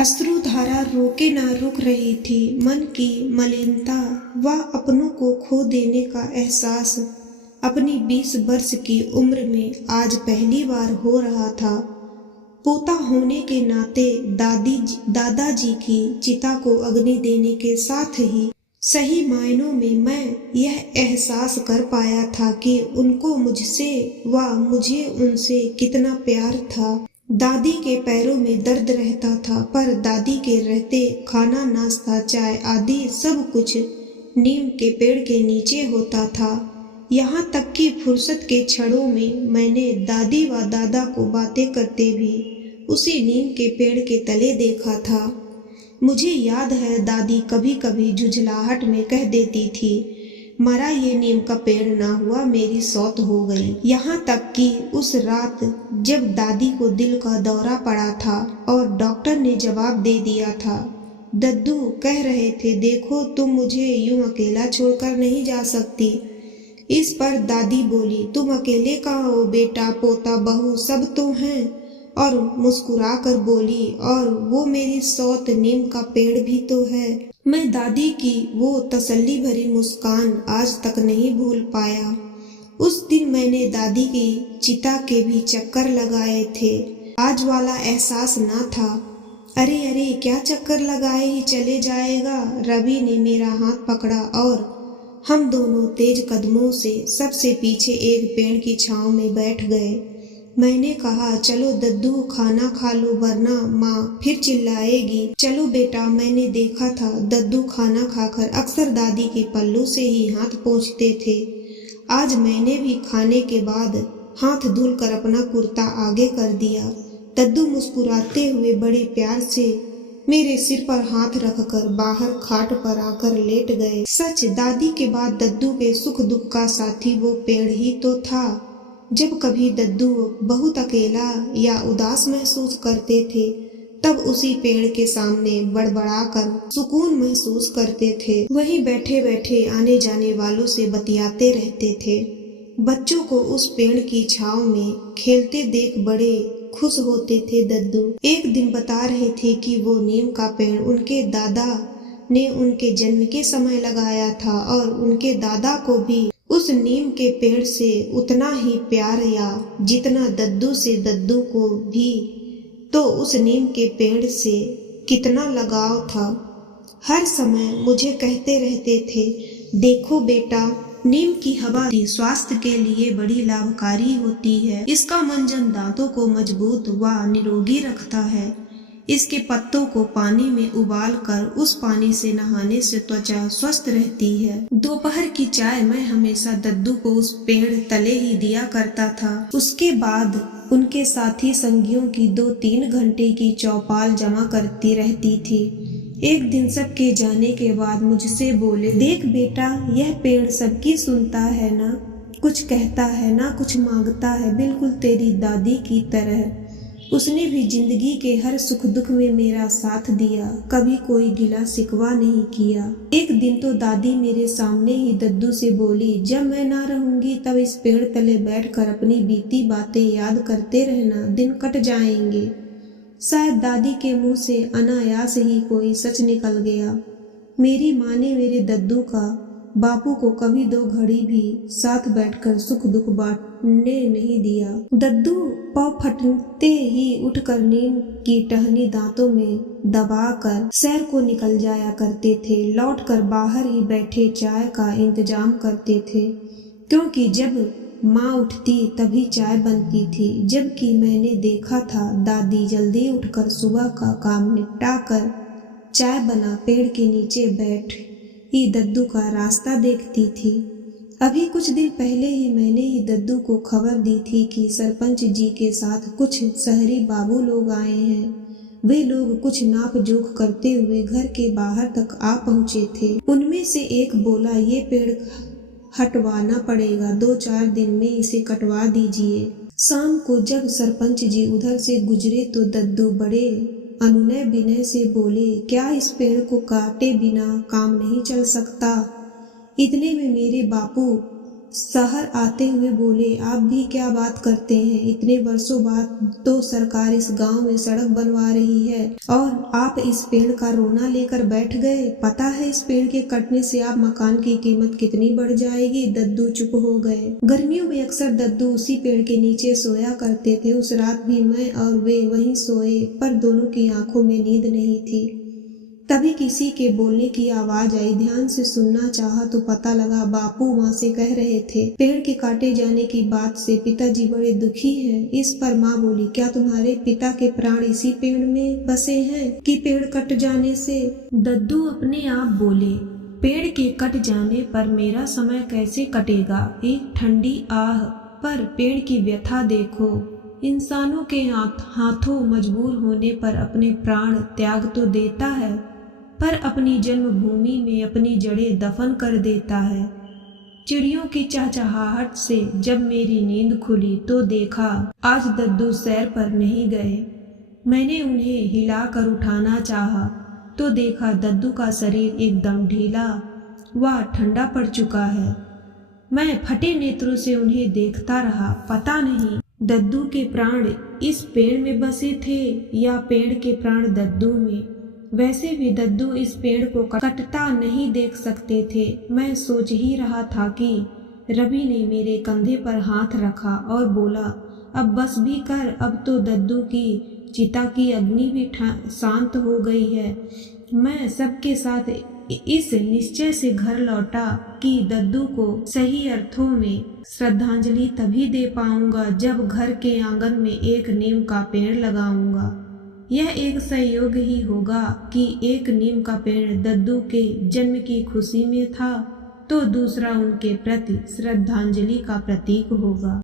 अश्रुधारा रोके ना रुक रही थी। मन की मलिनता व अपनों को खो देने का एहसास अपनी 20 वर्ष की उम्र में आज पहली बार हो रहा था। पोता होने के नाते दादाजी की चिता को अग्नि देने के साथ ही सही मायनों में मैं यह एहसास कर पाया था कि उनको मुझसे व मुझे उनसे कितना प्यार था। दादी के पैरों में दर्द रहता था, पर दादी के रहते खाना, नाश्ता, चाय आदि सब कुछ नीम के पेड़ के नीचे होता था। यहाँ तक कि फुर्सत के क्षणों में मैंने दादी व दादा को बातें करते भी उसी नीम के पेड़ के तले देखा था। मुझे याद है दादी कभी कभी झुंझलाहट में कह देती थी, मरा ये नीम का पेड़ ना हुआ मेरी सौत हो गई। यहाँ तक कि उस रात जब दादी को दिल का दौरा पड़ा था और डॉक्टर ने जवाब दे दिया था, दद्दू कह रहे थे, देखो तुम मुझे यूं अकेला छोड़कर नहीं जा सकती। इस पर दादी बोली, तुम अकेले कहाँ हो बेटा, पोता बहू सब तो हैं। और मुस्कुरा कर बोली, और वो मेरी सौत नीम का पेड़ भी तो है। मैं दादी की वो तसल्ली भरी मुस्कान आज तक नहीं भूल पाया। उस दिन मैंने दादी की चिता के भी चक्कर लगाए थे। आज वाला एहसास ना था। अरे अरे क्या चक्कर लगाए ही चले जाएगा। रवि ने मेरा हाथ पकड़ा और हम दोनों तेज कदमों से सबसे पीछे एक पेड़ की छांव में बैठ गए। मैंने कहा, चलो दद्दू खाना खा लो वरना माँ फिर चिल्लाएगी। चलो बेटा, मैंने देखा था दद्दू खाना खाकर अक्सर दादी के पल्लू से ही हाथ पोंछते थे। आज मैंने भी खाने के बाद हाथ धुलकर अपना कुर्ता आगे कर दिया। दद्दू मुस्कुराते हुए बड़े प्यार से मेरे सिर पर हाथ रखकर बाहर खाट पर आकर लेट गए। सच, दादी के बाद दद्दू के सुख दुख का साथी वो पेड़ ही तो था। जब कभी दद्दू बहुत अकेला या उदास महसूस करते थे तब उसी पेड़ के सामने बड़बड़ाकर सुकून महसूस करते थे। वहीं बैठे बैठे आने जाने वालों से बतियाते रहते थे। बच्चों को उस पेड़ की छांव में खेलते देख बड़े खुश होते थे। दद्दू एक दिन बता रहे थे कि वो नीम का पेड़ उनके दादा ने उनके जन्म के समय लगाया था और उनके दादा को भी उस नीम के पेड़ से उतना ही प्यार या जितना दद्दू से दद्दू को भी तो उस नीम के पेड़ से कितना लगाव था। हर समय मुझे कहते रहते थे, देखो बेटा, नीम की हवा स्वास्थ्य के लिए बड़ी लाभकारी होती है। इसका मंजन दांतों को मजबूत व निरोगी रखता है। इसके पत्तों को पानी में उबाल कर उस पानी से नहाने से त्वचा स्वस्थ रहती है। दोपहर की चाय मैं हमेशा दद्दू को उस पेड़ तले ही दिया करता था। उसके बाद उनके साथी संगियों की 2-3 घंटे की चौपाल जमा करती रहती थी। एक दिन सबके जाने के बाद मुझसे बोले, देख बेटा, यह पेड़ सबकी सुनता है ना, कुछ कहता है ना कुछ मांगता है, बिल्कुल तेरी दादी की तरह। उसने भी जिंदगी के हर सुख दुख में मेरा साथ दिया, कभी कोई गिला शिकवा नहीं किया। एक दिन तो दादी मेरे सामने ही दद्दू से बोली, जब मैं ना रहूंगी तब इस पेड़ तले बैठकर अपनी बीती बातें याद करते रहना, दिन कट जाएंगे। शायद दादी के मुंह से अनायास ही कोई सच निकल गया। मेरी माँ ने मेरे दद्दू का बापू को कभी 2 घड़ी भी साथ बैठकर सुख दुख बांटने नहीं दिया। दद्दू पाँव फटते ही उठकर नीम की टहनी दांतों में दबाकर सैर को निकल जाया करते थे। लौटकर बाहर ही बैठे चाय का इंतजाम करते थे, क्योंकि जब माँ उठती तभी चाय बनती थी। जबकि मैंने देखा था दादी जल्दी उठकर सुबह का काम निपटाकर चाय बना पेड़ के नीचे बैठ ही दद्दू का रास्ता देखती थी। अभी कुछ दिन पहले ही मैंने ही दद्दू को खबर दी थी कि सरपंच जी के साथ कुछ शहरी बाबू लोग आए हैं। वे लोग कुछ नाप जोख करते हुए घर के बाहर तक आ पहुँचे थे। उनमें से एक बोला, ये पेड़ हटवाना पड़ेगा, 2-4 दिन में इसे कटवा दीजिए। शाम को जब सरपंच जी उधर से गुजरे तो दद्दू बड़े अनुनय विनय से बोले, क्या इस पेड़ को काटे बिना काम नहीं चल सकता। इतने में मेरे बापू शहर आते हुए बोले, आप भी क्या बात करते हैं, इतने वर्षों बाद तो सरकार इस गांव में सड़क बनवा रही है और आप इस पेड़ का रोना लेकर बैठ गए। पता है इस पेड़ के कटने से आप मकान की कीमत कितनी बढ़ जाएगी। दद्दू चुप हो गए। गर्मियों में अक्सर दद्दू उसी पेड़ के नीचे सोया करते थे। उस रात भी मैं और वे वहीं सोए, पर दोनों की आंखों में नींद नहीं थी। तभी किसी के बोलने की आवाज आई। ध्यान से सुनना चाहा तो पता लगा बापू माँ से कह रहे थे, पेड़ के काटे जाने की बात से पिताजी बड़े दुखी हैं। इस पर माँ बोली, क्या तुम्हारे पिता के प्राण इसी पेड़ में बसे हैं कि पेड़ कट जाने से? दद्दू अपने आप बोले, पेड़ के कट जाने पर मेरा समय कैसे कटेगा। एक ठंडी आह पर पेड़ की व्यथा देखो। इंसानों के हाथों मजबूर होने पर अपने प्राण त्याग तो देता है, पर अपनी जन्मभूमि में अपनी जड़ें दफन कर देता है। चिड़ियों की चहचहाहट से जब मेरी नींद खुली तो देखा आज दद्दू सैर पर नहीं गए। मैंने उन्हें हिलाकर उठाना चाहा तो देखा दद्दू का शरीर एकदम ढीला व ठंडा पड़ चुका है। मैं फटे नेत्रों से उन्हें देखता रहा। पता नहीं दद्दू के प्राण इस पेड़ में बसे थे या पेड़ के प्राण दद्दू में। वैसे भी दद्दू इस पेड़ को कटता नहीं देख सकते थे। मैं सोच ही रहा था कि रवि ने मेरे कंधे पर हाथ रखा और बोला, अब बस भी कर, अब तो दद्दू की चिता की अग्नि भी शांत हो गई है। मैं सबके साथ इस निश्चय से घर लौटा कि दद्दू को सही अर्थों में श्रद्धांजलि तभी दे पाऊंगा जब घर के आंगन में एक नीम का पेड़ लगाऊंगा। यह एक संयोग ही होगा कि एक नीम का पेड़ दद्दू के जन्म की खुशी में था तो दूसरा उनके प्रति श्रद्धांजलि का प्रतीक होगा।